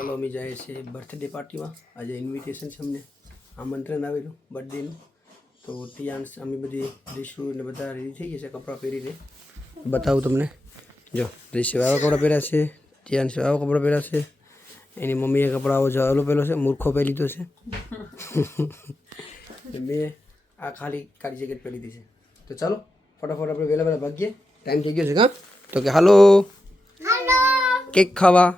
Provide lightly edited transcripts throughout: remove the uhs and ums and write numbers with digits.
ચલો અમે જઈએ છીએ બર્થડે પાર્ટીમાં. આજે ઇન્વિટેશન છે, અમને આમંત્રણ આવેલું બર્થડેનું. તો ત્યાં અમે બધી રીશું ને બધા રેડી થઈ ગયા છે કપડાં પહેરીને. બતાવું તમને. જો રીશું આવા કપડાં પહેર્યા છે, ત્યાં આવા કપડાં પહેર્યા છે, એની મમ્મીએ કપડાં આવો જવાલો પહેલો છે, મૂર્ખો પહેરી લીધો છે. મેં આ ખાલી કાળી જેકેટ પહેરી લીધી છે. તો ચાલો ફટાફટ આપણે વહેલા વહેલા ભાગીએ, ટાઈમ થઈ ગયો છે. હા તો કે હાલો કેક ખાવા.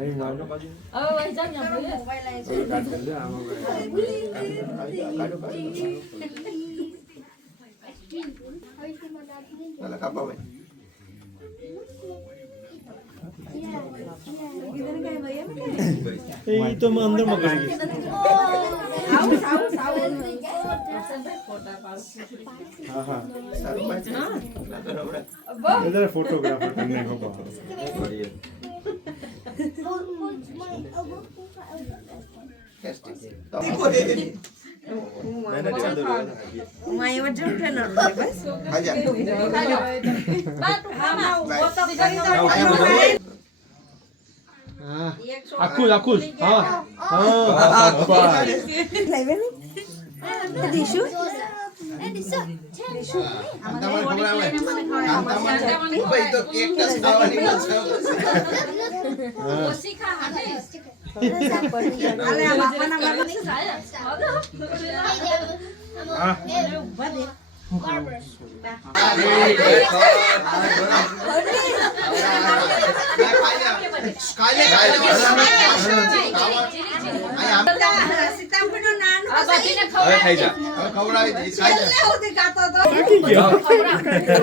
એ તો અંદર માં કરી फोटोग्राफर करने को Akul हाँ Dishu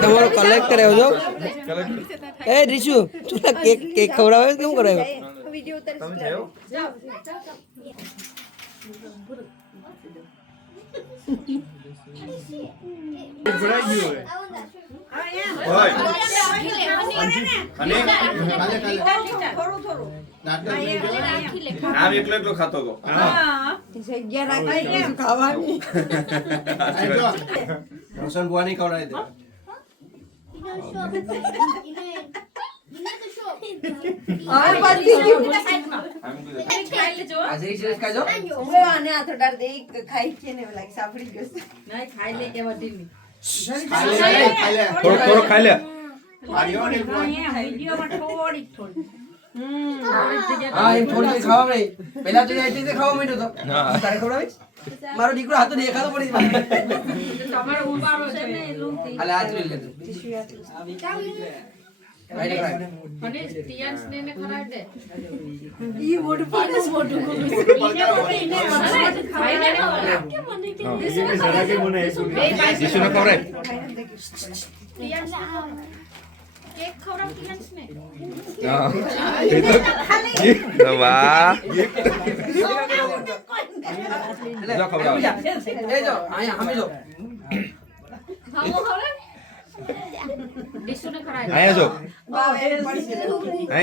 તમારો કલેક્ટર આવ્યો છો. એ રીશુ તું કેક કેક ખવડાવે કેમ કરાવ્યો? વિડિયો ઉતાર તમે થયો બડા ગયો હે આમ એકલો એકલો ખાતો હતો. રોશન બુઆની ખવડાવી દે. થોડો ખાઈ લે. થોડી ખાવા નહીં, પેલા તો ખાવા માંડ્યો તો તારે ખવડાવીશ. મારો દીકરો હાથ દેખાતો પડી હાલે હાથ લઈ લેતો.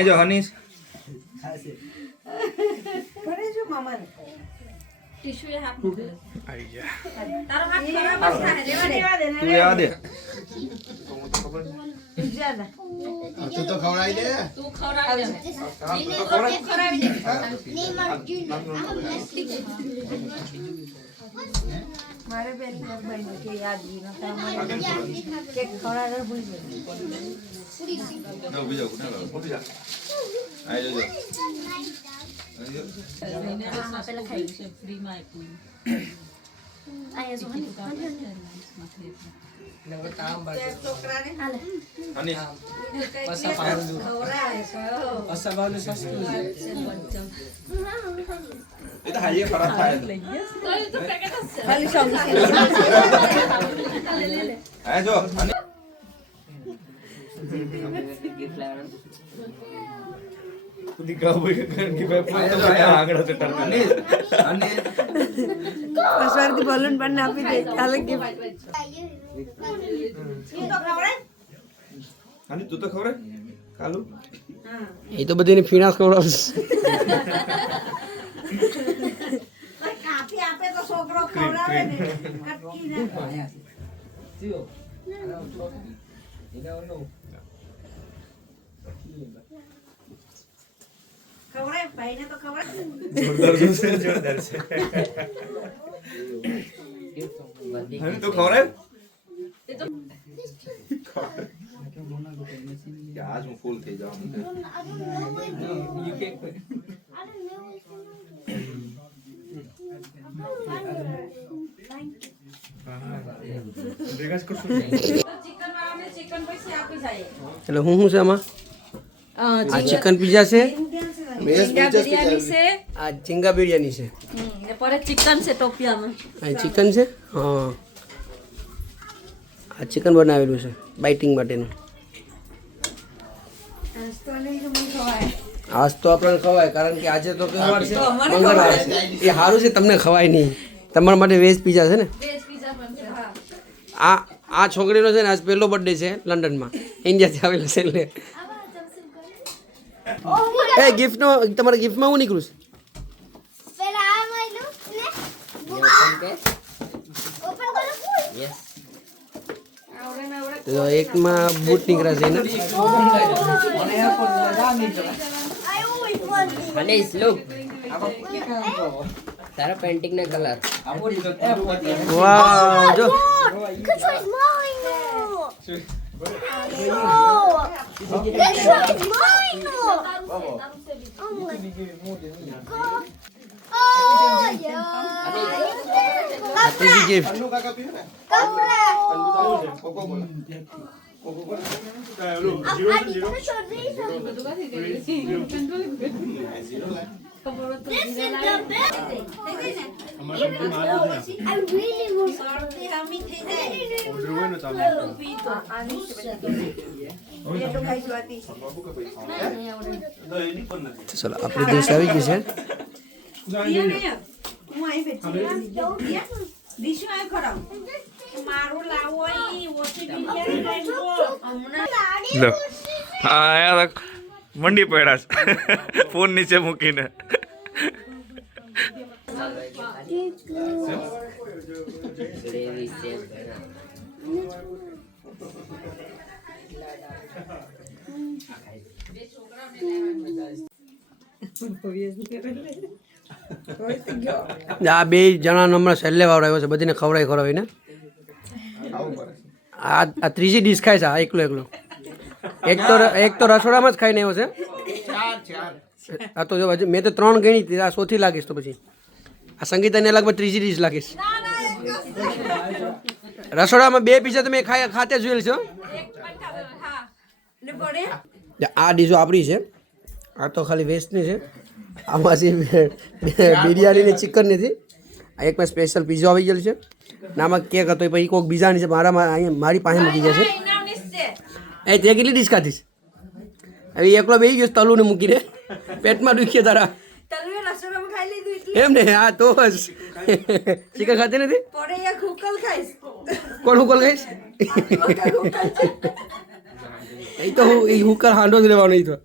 જો હનીશ તું તો ખવડાવી દે. મારે બેન ભાઈ કે યાદ ઈ નતા મને કેક ખવડાવવા ભૂલી ગઈ. balloon ban napi de kala gift તું તો ખબર કાલુ એ તો બધી ફીણાસ ખવડાવશે. કાપી આપે તો છોકરો ખવડાવે ને કટકી ના જોરદાર છે હવે તો ખવડાવ આજ હું ફૂલ થઈ જાઉં એટલે હું શું છે આમાં આ ચિકન પિઝા છે આ ઝીંગા બિરયાની છે ચિકન છે ટોપિયામાં આ ચિકન છે હા આ ચિકન બનાવેલું છે બાઇટિંગ માટેનું આજ તો આપણને ખવાય કારણ કે આજે તો કેવો વાર છે મંગળવાર છે એ સારું છે તમને ખવાય નહીં તમારા માટે વેજ પિઝા છે ને આ છોકરીનો છે ને આજ પહેલો બર્થડે છે લંડનમાં ઇન્ડિયાથી આવેલો છે એટલે એ ગિફ્ટનો તમારા ગિફ્ટમાં હું નીકળું છું તો એકમાં બૂટ નીકળ્યા છે ને તારા પેન્ટિંગ ના કલર વાહ જો ત્રીજી ગિફ્ટ ચલો આપણી ડીશ આવી ગઈ છે લો હા યાર મંડી પડ્યા ફોન નીચે મૂકીને ગ્રેવી સેવ આ બે જણાનો હમણાં છેલ્લે વાવડાવ્યો છે બધીને ખવડાવીને આ ત્રીજી ડીશ ખાય છે આ એકલો એક તો રસોડામાં જ ખાઈને આવ્યો છે આ તો જો હજી મેં તો 3 ગણી હતી આ ચોથી લાગીશ તો પછી આ સંગીતાને લગભગ ત્રીજી ડીશ લાગીશ રસોડામાં 2 પીઝા તમે ખાતે જોયેલ છો આ ડીશો આપણી છે આ તો ખાલી વેસ્ટની છે આમાં છે બિરયાની ને ચિકન નથી આ એકમાં સ્પેશિયલ પીઝા આવી ગયેલું છે ને આમાં કેક હતો પછી કોઈક બીજાની છે મારી પાસે મૂકી જશે એ તે કેટલી ડીશ ખાધીશ હવે એકલો બેસી ગયો તલું ને મૂકીને પેટમાં દુખીએ તારા એમ ને હા તો બસ ચિકન ખાતી નથી કોણ હુકલ ખાઈશ એ તો હું હુકલ હાંડો જ લેવાનો તો